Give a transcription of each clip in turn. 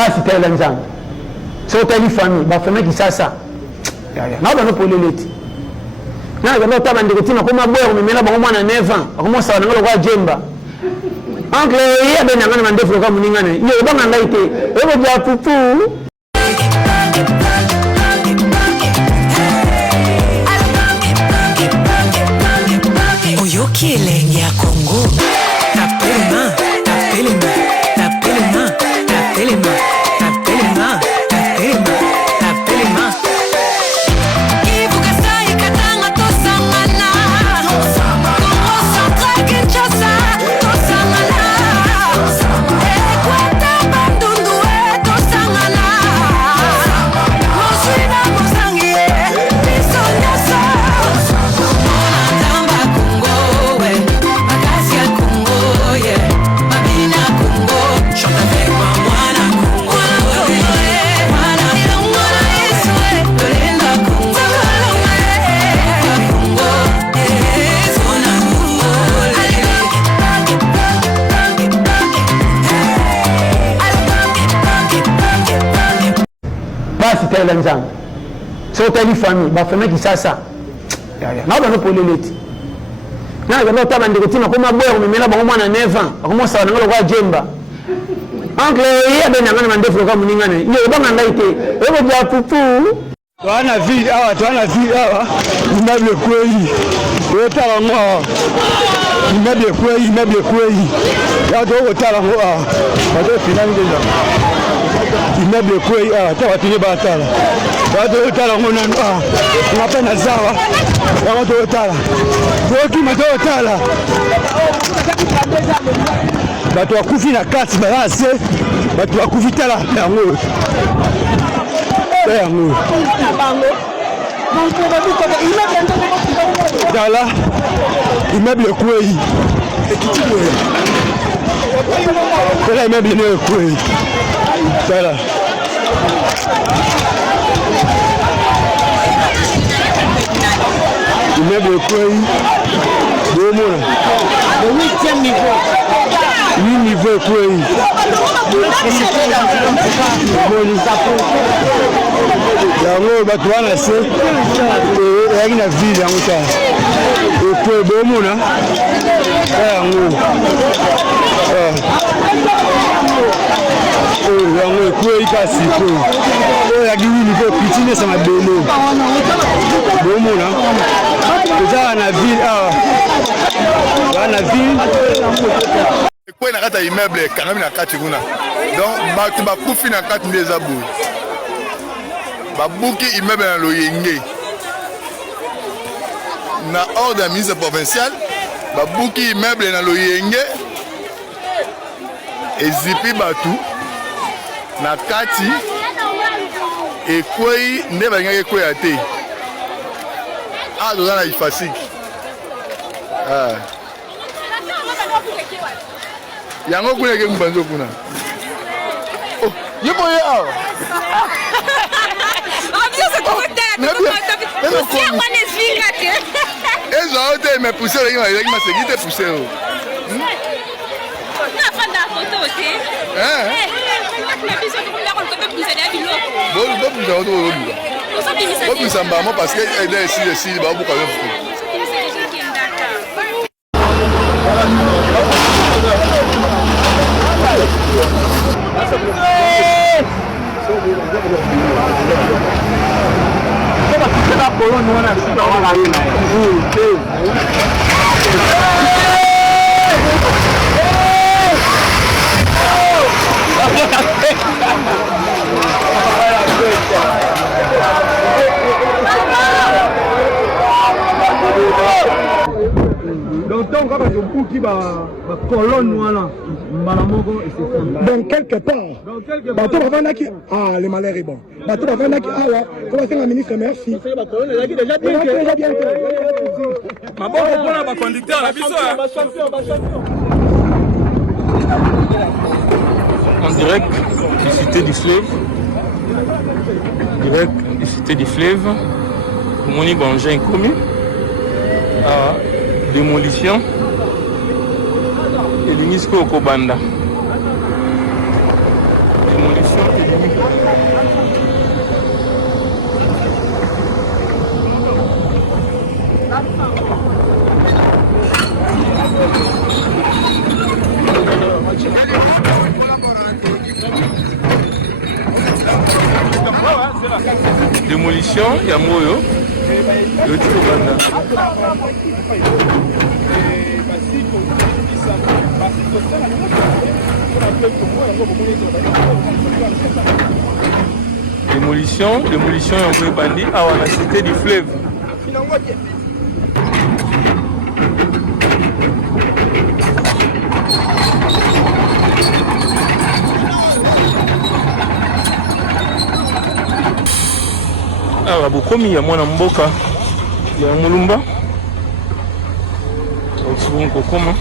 basi tela nzanga so tali famille ba famille qui ça na ba no poleleti na ba no taba ndiko tina ko maboya umemela ba mwana 9 ans akomo sawa ngalo kwa jemba oncle ya bena ngana mandefu kwa muningane yo banga ngaite ebo ja pupu Oyoki elenge ya Congo tapelema tapelema tapelema tapelema tapelema tapelema tapelema ibuka sai katanga tosamala Congo Central Kinshasa tosamala Ekwata bandundu tosamala Mosina mosangi bisonyasa basi tela nzanga so tali famille ba famille qui ça na ba no poleleti na ba no taba ndiko tina ko maboya umemela ba mwana 9 ans akomo sawa ngalo kwa jemba oncle ya bena ngana mandefu kwa muningane yo banga ngaite ebo ja pupu Twana vi awa imeble kweli wetala ngo imeble kweli ya do wetala ngo bato finali ndio imeble kweli tawa tini batala bato wetala ngo na ngapa na zawa ya bato wetala woki mato wetala bato wakufi na kati balase bato wakufi tala yango yango dala immeuble kwei dala immeuble ne kwei dala immeuble kwei domona le 8e niveau 8 niveau kwei yango bato wana se eyaki na ville yango ta epo bomona yango yango ekwei kasi po oyaki wili po pitine sa mabele bomona eza na ville awa wana ville ekwe na kati ya immeuble ekangami na kati kuna donc bato bakufi na kati nde eza boye babuki immeuble na loyenge na ordre ya ministre provincial babuki immeuble na loyenge ezipi bato na kati ekwei nde balingaki ekweya te toza na ifasiki yango kuna ke mbanzo kuna ye boye awa ezwa ote me poussé leki maseki te poussé o bopousa oto oluka bopousa mbamo parce que ede esili baobuka yo fuku donc quelque part bato bavandaki le malheur est bon bato bavandaki awa ko basenga ministre merci en direct du Cité du Fleuve, direct du Cité du Fleuve, Moni Bangin commis à démolition et l'UNISCO au Kobanda. Démolition Démolition ya moyo yoti kobanda. Démolition yango ebandi awa na cité du fleuve. Awa bokomi ya mwana mboka ya Mulumba okisibongo kokoma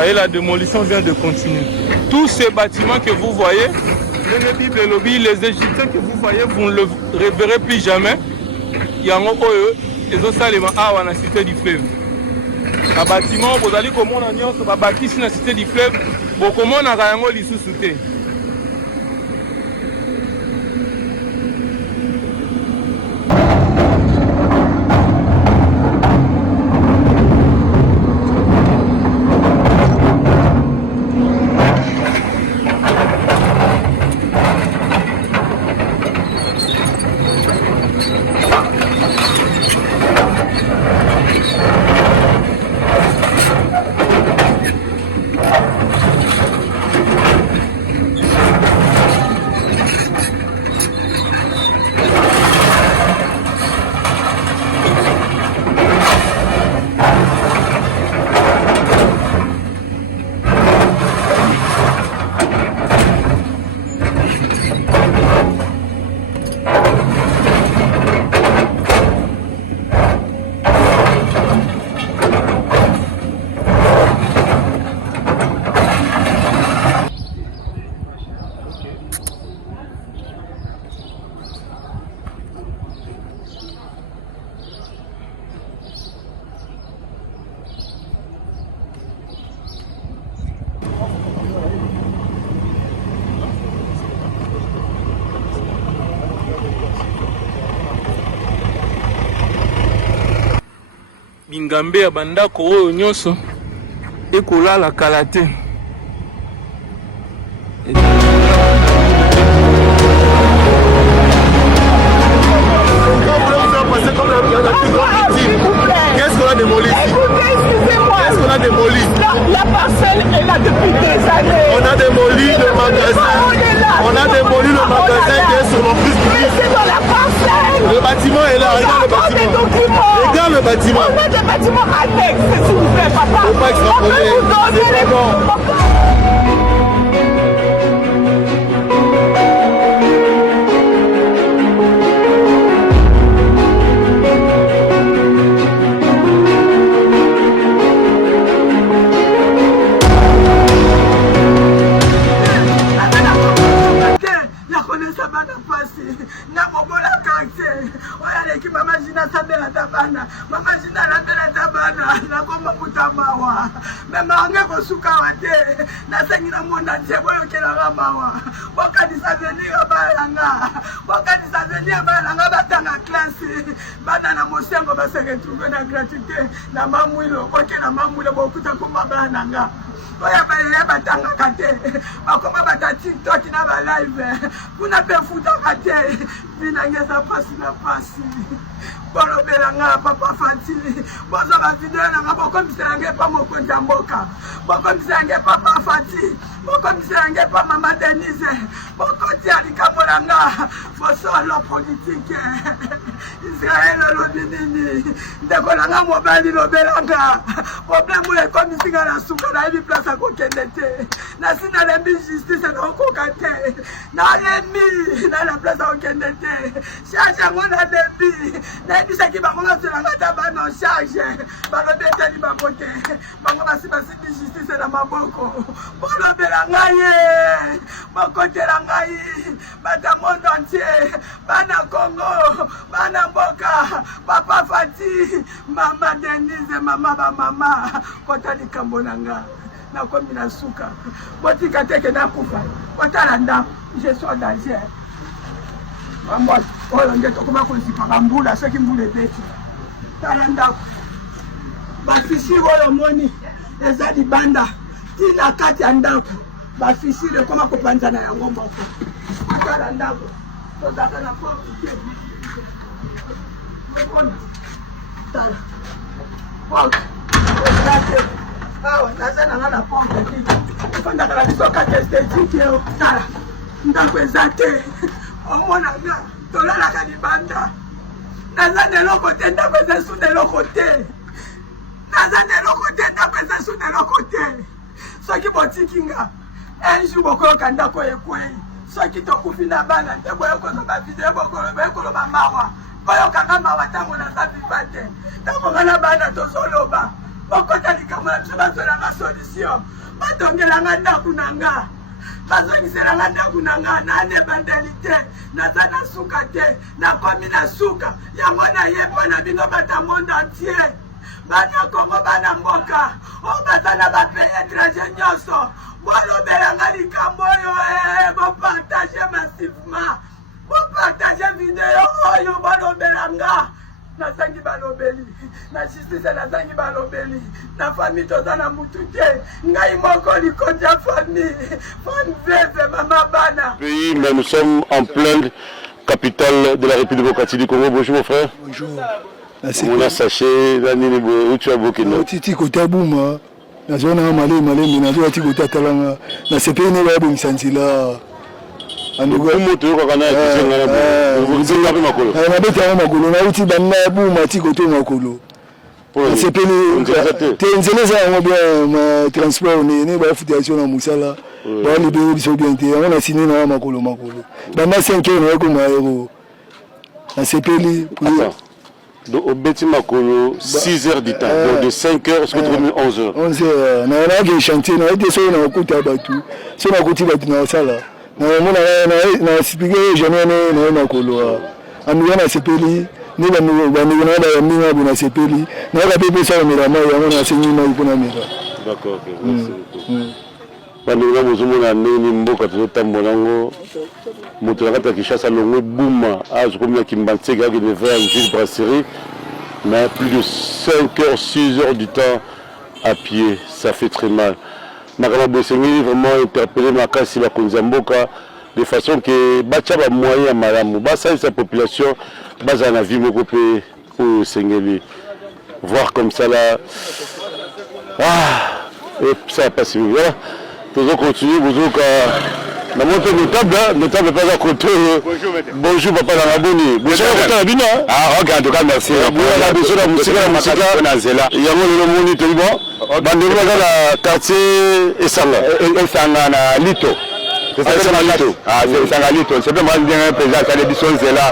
voyez, la démolition vient de continuer. Tous ces bâtiments que vous voyez, le Bible et lobby, les Égyptiens que vous voyez, vous ne le reverrez plus jamais. Il y a un oyo, et ça, c'est la cité du fleuve. Un bâtiment, vous allez comme on a dit, on va bâtir sur la cité du fleuve, vous comment on a réellement les sous-soutés. bingambe ya bandako oyo nyonso ekolala kala te. Qu'est-ce qu'on a démoli ici? Qu'est-ce qu'on a démoli? La parcelle est là depuis des années. On a démoli le magasin. On a démoli le magasin qui est sur l'office public. C'est dans la parcelle. Le bâtiment est là. Regarde le bâtiment. Regarde le bâtiment. On a des bâtiments annexes, s'il vous plaît, papa. Faut pas extrapoler. C'est pas bon. Na mamwilo koke na mamwilo bokuta kuma bana nga oya balele batanga kate bakoma bata TikTok na ba live kuna pe futa kate binangeza pasi na pasi bolobela nga papa Fati boza ba video na nga bokomisela nge pa mokonza mboka bokomisela nge papa Fati bokomisela nge pa mama Denise bokotia likambo na nga fosolo politique Israel lobinini ndeko na nga mobali lobelanga problème ekomisinga na suka na yebi place akokende te nasi nalembi justice naokoka te nalembi na la place akokende te charge yango nalembi nayebisaki bango basolanga ta bana en charge balobi eteli bango te bango basi basimbi justice na maboko bolobela ngai ye bokotela ngai bata monde entier bana Congo bana mboka papa Fati mama Denise mama bamama kota likambo na nga nakomi na suka botika teke nakufa kotala ndako je suis en danger mambo oyo nde tokoma kozipa bambula soki mbula ebeti tala ndako bafisiri oyo moni eza libanda tina kati ya ndako bafisiri ekoma kopanzana yango moko tala ndako tozaka na porte tala porte awa naza nanga na porte efandaka na biso kati estetike tala ndako eza te omona nga tolalaka libanda naza neloko te ndako eza su neloko te naza neloko te ndako eza su neloko te soki botiki nga un jour bokoyoka ndako ekwei soki tokufi na bana te boyokoza bavideo boyokoloba mawa boyokanga mawa ntango naza viva te ntango nga na bana tozoloba bokota likambo na biso bazolanga solution batongelanga ndako na nga bazongiselanga ndako na nga nane bandeli te naza na suka te nakomi na suka yango nayeba na bino bata monde entier bana Kongo bana mboka oyo baza na bapays étranger nyonso bolobelanga likambo oyo bopartage massivement bopartage video oyo bolobelanga nasangi balobeli na justice nasangi balobeli na famille toza na mutu te ngai moko likoti ya famille femme veuve mama bana pays, mais nous sommes en pleine capitale de la République démocratique du Congo. Bonjour mon frère. Bonjour. On a saché où tu as beaucoup de titi kota bouma nazona malé malé nazo titi kota talanga na sepe ne ba bongisa nzila andugo moto ko kana kusenga na buzunga pe makolo na beta makolo na uti banna bouma titi kota makolo sepe ne tenzele za ngo bien transport ne ba futiation na musala ba libérer biso bien te on a signé na makolo banda 5 heures ko maero na sepeli donc au Beti Makolo 6 heures du temps, donc de 5 heures jusqu'à 11 heures. 11 heures, on a un chantier, on a été sur un coup de bateau, sur un coup de bateau dans la salle. On a expliqué jamais on a Makolo. On nous a sepeli, nous a sepeli, nous a payé ça au Mirama, on a enseigné pour la Mira. D'accord, ok, merci beaucoup. Pandemia muzumuna nini mboka tutambolango mutu nakata Kinshasa longo buma azo komia kimbantsega ki devait une petite brasserie Mais plus de 5 heures, 6 heures du temps à pied, ça fait très mal. Makama Bosengi vraiment interpellé Makasi Bakonzamboka de façon que Bacha ba moyen malamu, basa sa population, basa na vie moko pe au Sengeli. Voir comme ça là, et ça va passer. Voilà. Toujours continuer, toujours la montée notable pas à côté. Bonjour papa Naboni. Bonjour papa Nabina. Ah ok, en tout cas merci. La besoin de musique la masaka na zela. Il y a mon moni tellement. Bandeko dans la quartier Esanga na Lito. C'est ça Lito. Ah c'est Esanga Lito. C'est vraiment bien président ça les bisons zela.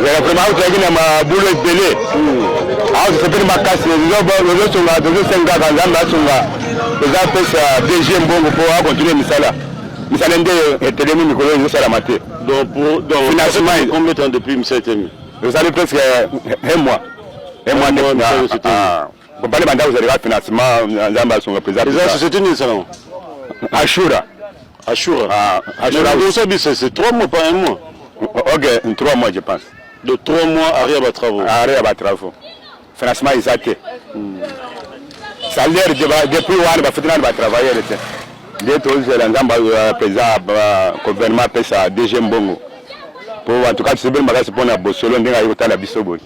Il y a vraiment un truc qui m'a boulot belé. Ah c'est pas ma casse, le sont là, deux cinq gars dans la songa. Les gars pèsent deuxième bon pour continuer misala. Misala est télémi Nicolas je sais la maté. Donc financement combien de temps depuis misala télémi? Vous allez presque un mois. Un mois vous parlez de vous avez financement dans son président. Les sociétés ni salon. Ashura. C'est 3 mois pas un mois. Ok, 3 mois je pense. De 3 mois arrière à travaux. Arrière à travaux. Financement exact. Salaire depuis on va faire travailler. Dès que le président gouvernement paie ça deuxième bongo. Pour en tout cas c'est bien magasin pour na Bosolo ndinga yota la bisobo.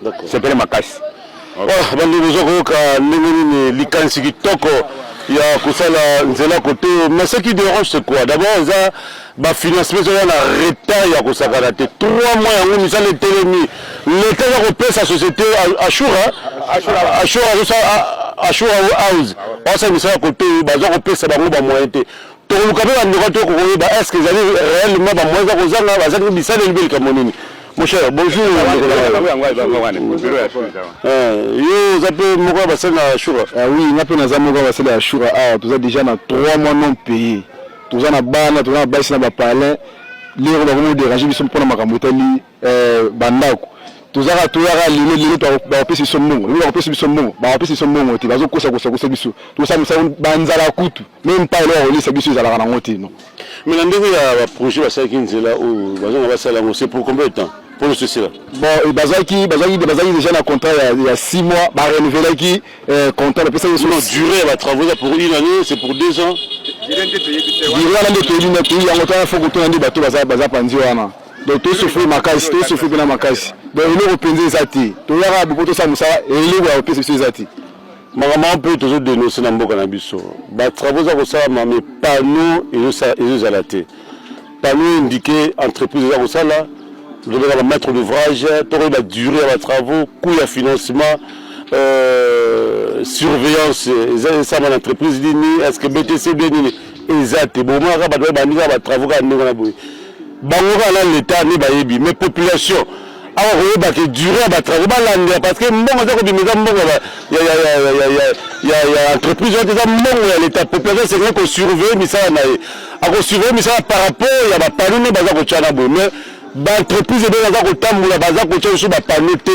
D'accord. C'est bien makasi. Bandi bozokoka ndenge likanisi kitoko ya kosala nzela côté mais ce qui dérange c'est quoi d'abord ça ba financement ça na retard ya kosakana te 3 mois yango misala telemi l'état ya kopesa société Ashura House on misala côté baza kopesa bango ba moyen te toluka pe bandeko to kokoyeba est-ce que ezali réellement ba moyen za kozanga bazali bisala libeli kamonini. Mon cher, bonjour. Yo, ça peut mourir passer la Ashura. Oui, on a pu nous amener passer la Ashura. Ah, tout ça déjà dans 3 mois non payés. Tout ça na bana, tout ça na baisse na parler. Les gens vont déranger, ils sont pour la macambotali bandako. Tout ça les ba opesi somongo. Les opesi somongo, ba opesi somongo ti bazo kosa biso. Tout ça banzala kutu. Même pas leur oli biso za la ngoti non. Mais ndenge ya projet ba ça kinzela ou bazo na basala c'est pour combien de temps? Pour le souci là. Bon, bazaki déjà un contrat il y a 6 mois, bah renouveler qui contrat de ça durée va travailler pour 1 année, c'est pour 2 ans. Donc tout se fait makasi, tout se fait bien makasi. Donc il est repenser ça ti. Tout là beaucoup ça musa et il est repenser ça ti. Maman peut toujours dénoncer na mboka na biso. Ba travaux za ko ça mais pas nous et ça zalaté. Pas nous indiquer entreprise za ko ça là. Vous devez mettre l'ouvrage, la durée des travaux, coût de financement, surveillance, ça mon entreprise dit est-ce que BTC bien exact bon moi va ba travaux ka ndona boy. Bangoka là l'état ni ba yebi mais population alors ba que durée ba travaux ba landa parce que mbongo za ko bimeza mbongo il y a entreprise déjà mbongo ya l'état population c'est que surveiller mais ça na a ko surveiller mais ça par rapport ya ba panone ba za ko tshana boy mais l'entreprise est bien dans le temps où la base a coûté sur la panette.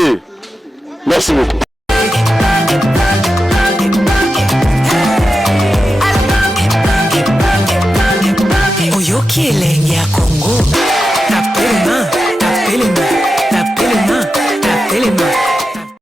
Merci beaucoup. Oyoki elenge ya Congo. Tapelema.